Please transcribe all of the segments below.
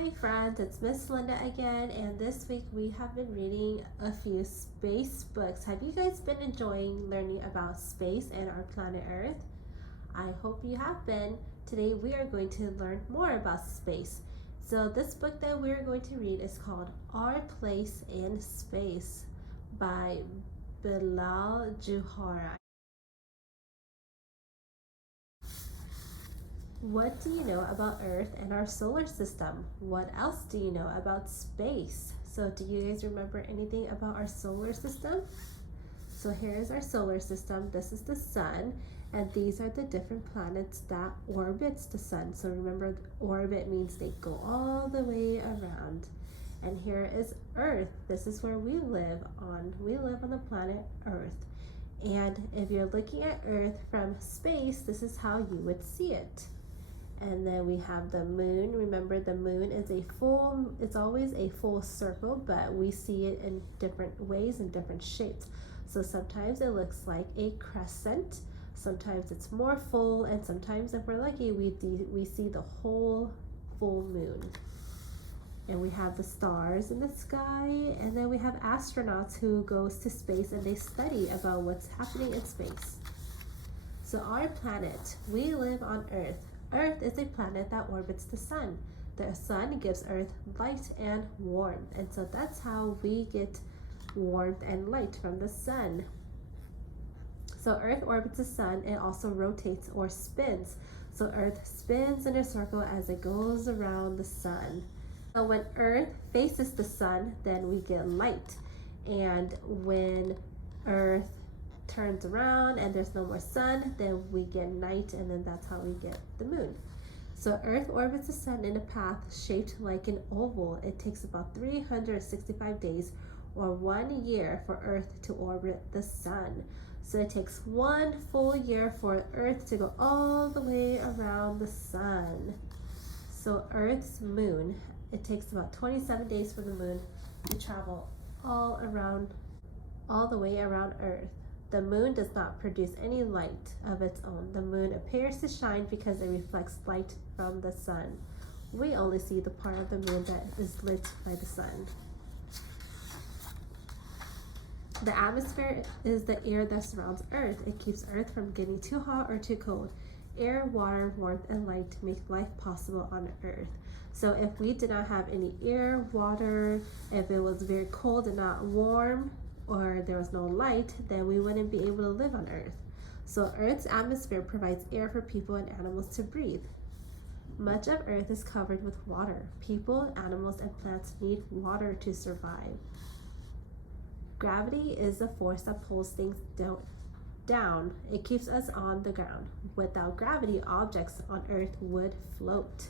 Hi friends, it's Miss Linda again, and this week we have been reading a few space books. Have you guys been enjoying learning about space and our planet Earth? I hope you have been. Today we are going to learn more about space. So this book that we're going to read is called Our Place in Space by Bilal Jouhar. What do you know about Earth and our solar system? What else do you know about space? So do you guys remember anything about our solar system? So here is our solar system. This is the sun, and these are the different planets that orbits the sun. So remember, orbit means they go all the way around. And here is Earth. This is where we live on. We live on the planet Earth. And if you're looking at Earth from space, this is how you would see it. And then we have the moon. Remember, the moon is it's always a full circle, but we see it in different ways and different shapes. So sometimes it looks like a crescent, sometimes it's more full, and sometimes if we're lucky, we see the whole full moon. And we have the stars in the sky, and then we have astronauts who goes to space and they study about what's happening in space. So our planet, we live on Earth. Earth is a planet that orbits the sun. The sun gives Earth light and warmth, and so that's how we get warmth and light from the sun. So Earth orbits the sun. It also rotates or spins. So Earth spins in a circle as it goes around the sun. So when Earth faces the sun, then we get light. And when Earth turns around and there's no more sun, then we get night, and then that's how we get the moon. So Earth orbits the sun in a path shaped like an oval. It takes about 365 days or 1 year for Earth to orbit the sun. So it takes 1 full year for Earth to go all the way around the sun. So Earth's moon, it takes about 27 days for the moon to travel all the way around Earth. The moon does not produce any light of its own. The moon appears to shine because it reflects light from the sun. We only see the part of the moon that is lit by the sun. The atmosphere is the air that surrounds Earth. It keeps Earth from getting too hot or too cold. Air, water, warmth, and light make life possible on Earth. So if we did not have any air, water, if it was very cold and not warm, or there was no light, then we wouldn't be able to live on Earth. So Earth's atmosphere provides air for people and animals to breathe. Much of Earth is covered with water. People, animals, and plants need water to survive. Gravity is the force that pulls things down. It keeps us on the ground. Without gravity, objects on Earth would float.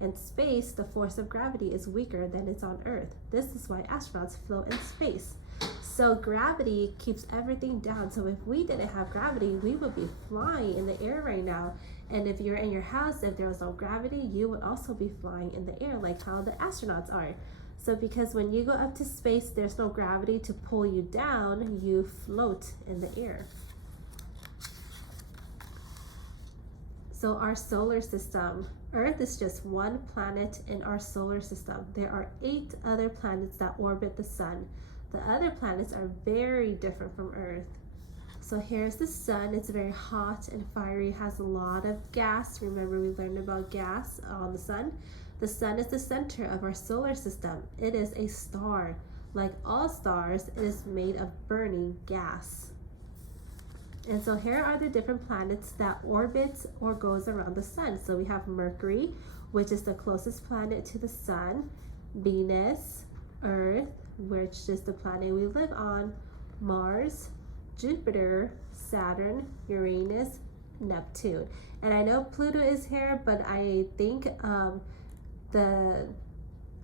In space, the force of gravity is weaker than it's on Earth. This is why astronauts float in space. So gravity keeps everything down. So if we didn't have gravity, we would be flying in the air right now. And if you're in your house, if there was no gravity, you would also be flying in the air like how the astronauts are. So because when you go up to space, there's no gravity to pull you down, you float in the air. So our solar system, Earth is just one planet in our solar system. There are 8 other planets that orbit the sun. The other planets are very different from Earth. So here's the sun. It's very hot and fiery, has a lot of gas. Remember, we learned about gas on the sun. The sun is the center of our solar system. It is a star. Like all stars, it is made of burning gas. And so here are the different planets that orbits or goes around the sun. So we have Mercury, which is the closest planet to the sun, Venus, Earth, which is the planet we live on, Mars, Jupiter, Saturn, Uranus, Neptune. And I know Pluto is here, but I think the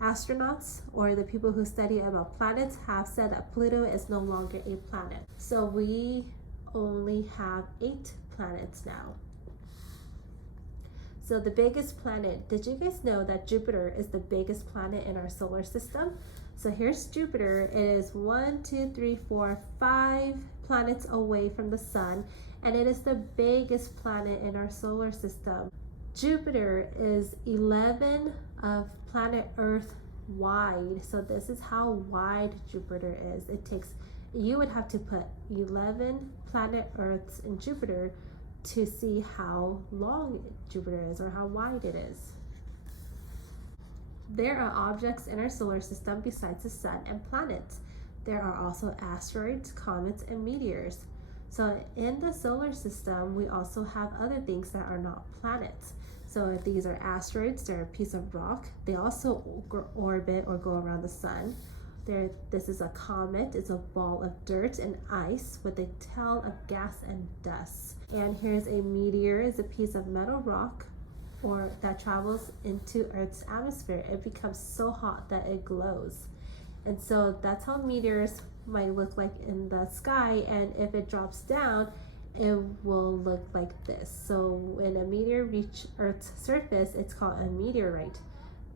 astronauts or the people who study about planets have said that Pluto is no longer a planet. So we only have 8 planets now. So the biggest planet, did you guys know that Jupiter is the biggest planet in our solar system? So here's Jupiter. It is 1, 2, 3, 4, 5 planets away from the sun, and it is the biggest planet in our solar system. Jupiter is 11 of planet Earth wide. So this is how wide Jupiter is. You would have to put 11 planet Earths in Jupiter to see how long Jupiter is or how wide it is. There are objects in our solar system besides the sun and planets. There are also asteroids, comets, and meteors. So in the solar system, we also have other things that are not planets. So if these are asteroids, they're a piece of rock. They also orbit or go around the sun. This is a comet. It's a ball of dirt and ice with a tail of gas and dust. And here's a meteor. It's a piece of metal rock or that travels into Earth's atmosphere. It becomes so hot that it glows. And so that's how meteors might look like in the sky, and if it drops down, it will look like this. So when a meteor reaches Earth's surface, it's called a meteorite.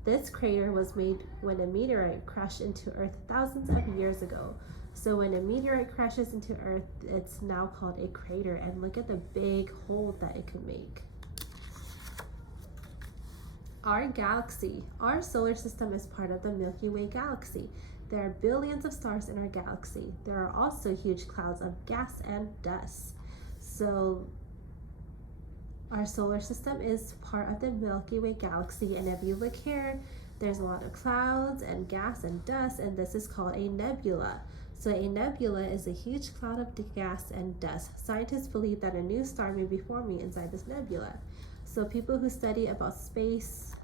This crater was made when a meteorite crashed into Earth thousands of years ago. So when a meteorite crashes into Earth, it's now called a crater, and look at the big hole that it could make. Our galaxy, our solar system is part of the Milky Way galaxy. There are billions of stars in our galaxy. There are also huge clouds of gas and dust. So our solar system is part of the Milky Way galaxy, and if you look here, there's a lot of clouds and gas and dust, and this is called a nebula. So a nebula is a huge cloud of gas and dust. Scientists believe that a new star may be forming inside this nebula. So people who study about space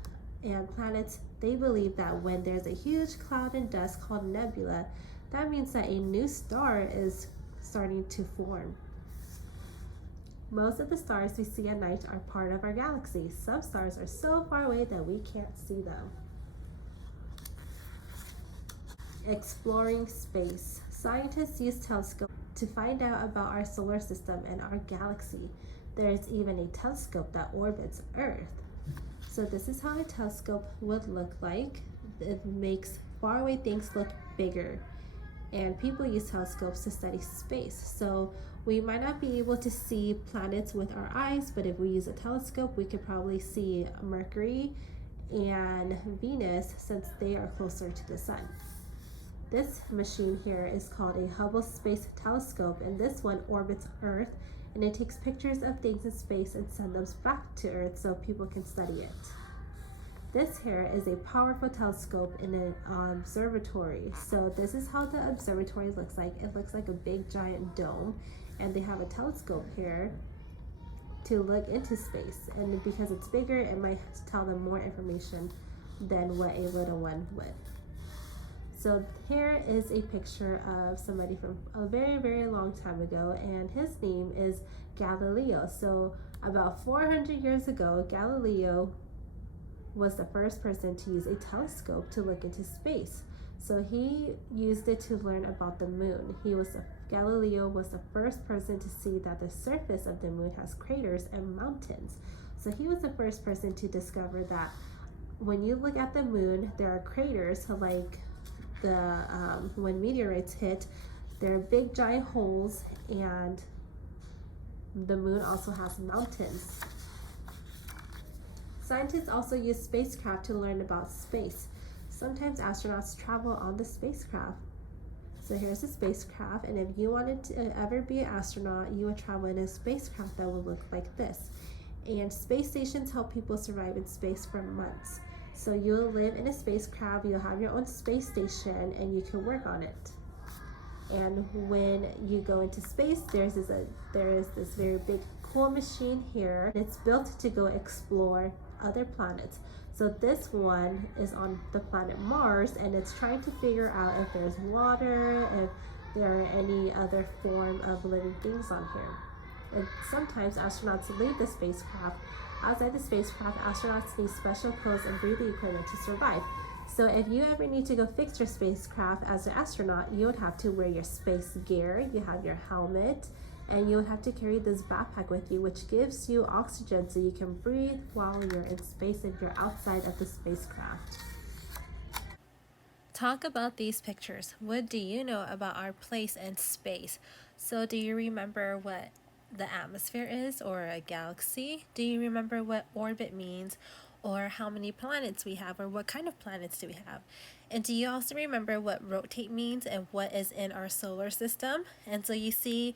and planets, they believe that when there's a huge cloud and dust called nebula, that means that a new star is starting to form. Most of the stars we see at night are part of our galaxy. Some stars are so far away that we can't see them. Exploring space. Scientists use telescopes to find out about our solar system and our galaxy. There is even a telescope that orbits Earth. So this is how a telescope would look like. It makes faraway things look bigger. And people use telescopes to study space. So we might not be able to see planets with our eyes, but if we use a telescope, we could probably see Mercury and Venus since they are closer to the sun. This machine here is called a Hubble Space Telescope, and this one orbits Earth, and it takes pictures of things in space and sends them back to Earth so people can study it. This here is a powerful telescope in an observatory. So this is how the observatory looks like. It looks like a big giant dome, and they have a telescope here to look into space. And because it's bigger, it might tell them more information than what a little one would. So here is a picture of somebody from a very, very long time ago, and his name is Galileo. So about 400 years ago, Galileo was the first person to use a telescope to look into space. So he used it to learn about the moon. Galileo was the first person to see that the surface of the moon has craters and mountains. So he was the first person to discover that when you look at the moon, there are craters like when meteorites hit, there are big giant holes, and the moon also has mountains. Scientists also use spacecraft to learn about space. Sometimes astronauts travel on the spacecraft. So here's a spacecraft, and if you wanted to ever be an astronaut, you would travel in a spacecraft that would look like this. And space stations help people survive in space for months. So you'll live in a spacecraft, you'll have your own space station, and you can work on it. And when you go into space, there is this very big cool machine here. It's built to go explore other planets. So this one is on the planet Mars, and it's trying to figure out if there's water, if there are any other form of living things on here. And sometimes astronauts leave the spacecraft. Outside the spacecraft, astronauts need special clothes and breathing equipment to survive. So if you ever need to go fix your spacecraft as an astronaut, you would have to wear your space gear, you have your helmet, and you would have to carry this backpack with you, which gives you oxygen so you can breathe while you're in space if you're outside of the spacecraft. Talk about these pictures. What do you know about our place in space? So do you remember what the atmosphere is, or a galaxy? Do you remember what orbit means? or how many planets we have, or what kind of planets do we have. And do you also remember what rotate means and what is in our solar system? And so you see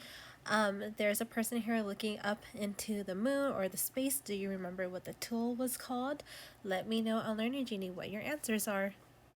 there's a person here looking up into the moon or the space. Do you remember what the tool was called? Let me know on Learning Genie what your answers are.